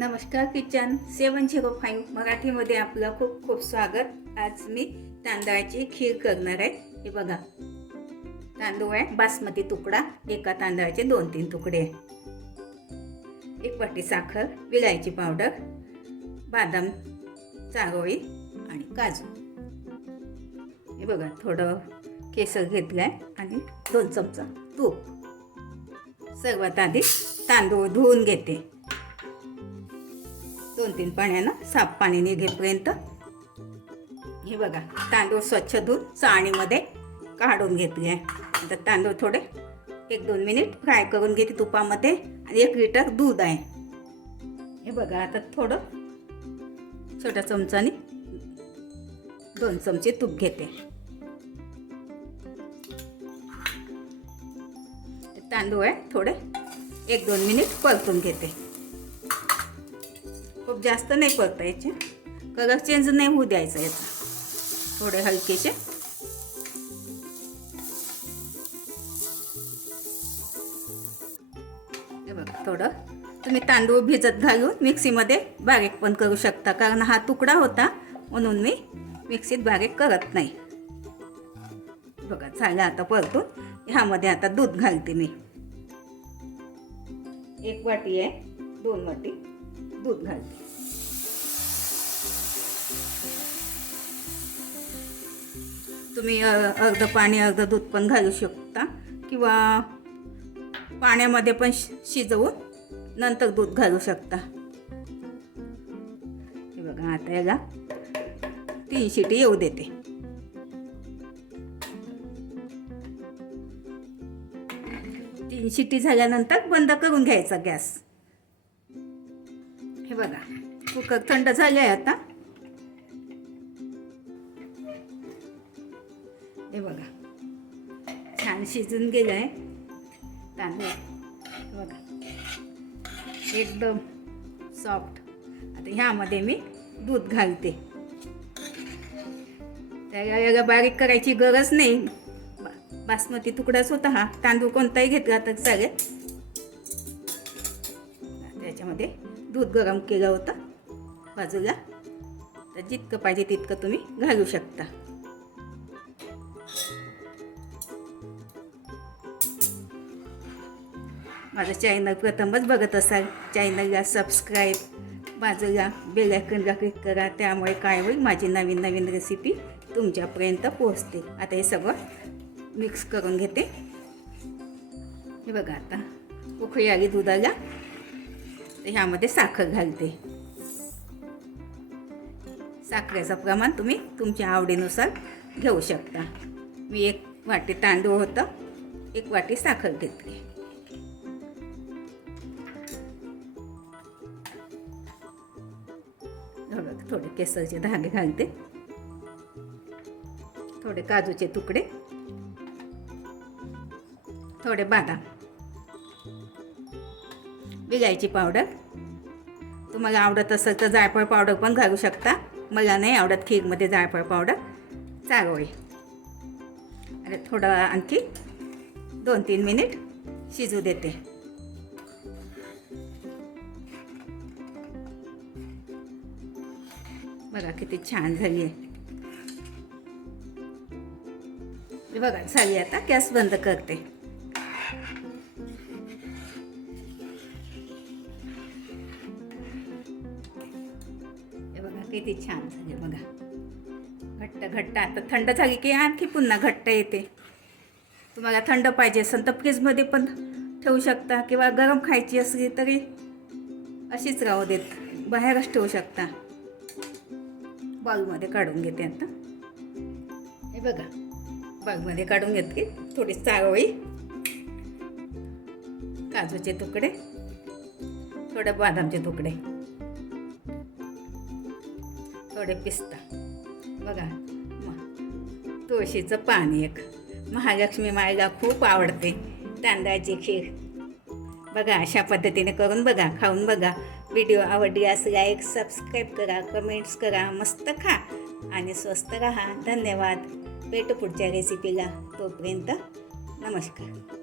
नमस्कार किचन 705 मराठीमध्ये आपलं खूप खूप स्वागत। आज मी तांदळाची खीर करणार आहे। हे बघा, तांदूळ आहे बासमती तुकडा, एका तांदळाचे 2-3 तुकडे आहे। 1 वाटी साखर, विलायची पावडर, बदाम, चारोळी आणि काजू। हे बघा, थोडं केसर घेतलंय आणि 2 चमचा तूप। सर्वात आधी तांदूळ धुवून घेते 2-3 पाण्यानं, साफ पाणी निघेपर्यंत। हे बघा, तांदूळ स्वच्छ धुवून चाळणीमध्ये काढून घेतले। आता तांदूळ थोडे 1-2 मिनिट फ्राय करून घेते तुपामध्ये आणि 1 लिटर दूध आहे। हे बघा, आता थोडं छोट्या चमचाने 2 चमचे तूप घेते। तांदूळ आहे थोडे 1-2 मिनिट परतून घेते। खूप जास्त नाही परतायचे, कलर चेंज नाही होऊ द्यायचा याचा, थोडे हलकेसे। हे बघा, थोडं तुम्ही तांदूळ भिजत घालून मिक्सीमध्ये बारीक पण करू शकता, कारण हा तुकडा होता म्हणून मी मिक्सीत बारीक करत नाही। बघा, झालं आता परतून। ह्यामध्ये आता दूध घालते मी। 1 वाटी आहे, 2 वाटी दूध घालते। तुम्ही अर्ध पाणी अर्ध दूध पण घालू शकता, किंवा पाण्यामध्ये पण शिजवून नंतर दूध घालू शकता। हे बघा, आता याला 3 शिटी येऊ देते। 3 शिटी झाल्यानंतर बंद करून घ्यायचा गॅस। हे बघा, कुकर थंड झाले आहे आता। हे बघा, छान शिजून गेलं आहे तांदूळ। बघा, एकदम सॉफ्ट। आता ह्यामध्ये मी दूध घालते। त्याला बारीक करायची गरज नाही, बासमती तुकडाच होता हा, तांदूळ कोणताही घेतला तर चालेल। त्याच्यामध्ये दूध गरम केलं होतं बाजूला, तर जितकं पाहिजे तितकं तुम्ही घालू शकता। माझं चॅनल प्रथमच बघत असाल, चॅनलला सबस्क्राईब, बाजूला बेल आयकॉनला क्लिक करा, त्यामुळे काय होईल, माझी नवीन नवीन रेसिपी तुमच्यापर्यंत पोहोचते। आता हे सगळं मिक्स करून घेते। हे बघा, आता उकळी आली दुधाला, तर ह्यामध्ये साखर घालते। साखरेचं प्रमाण तुम्ही तुमच्या आवडीनुसार घेऊ शकता। मी 1 वाटी तांदूळ होतं, 1 वाटी साखर घेतली। थोडे केसरचे धागे घालते, थोडे काजूचे तुकडे, थोडे बदाम, विलायची पावडर। तुम्हाला आवडत असेल तर जायफळ पावडर पण घालू शकता, मला नाही आवडत खीरमध्ये जायफळ पावडर। चारोळी आणि थोडं आणखी 2-3 मिनिट शिजू देते। बघा किती छान झाली आहे। बघा, झाली, आता गॅस बंद करते। बघा किती छान झाली, बघा घट्ट घट्ट। आता थंड झाली की आणखी पुन्हा घट्ट येते। तुम्हाला थंड पाहिजे असेल तर फ्रीजमध्ये पण ठेवू शकता, किंवा गरम खायची असली तरी अशीच राहू देत, बाहेरच ठेवू शकता। बाउलमध्ये काढून घेते आता। हे बघा, बाउलमध्ये काढून घेतली। थोडी चारोळी, काजूचे तुकडे, थोडे बदामचे तुकडे, थोडे पिस्ता। बघा, तुळशीचं पाणी, एक महालक्ष्मी मायला खूप आवडते तांदळाची खीर। बघा, अशा पद्धतीने करून बघा, खाऊन बघा। व्हिडिओ आवडल्यास लाईक, सबस्क्राईब करा, कमेंट्स करा, मस्त खा आणि स्वस्त राहा। धन्यवाद। भेटू पुढच्या रेसिपीला, तोपर्यंत नमस्कार।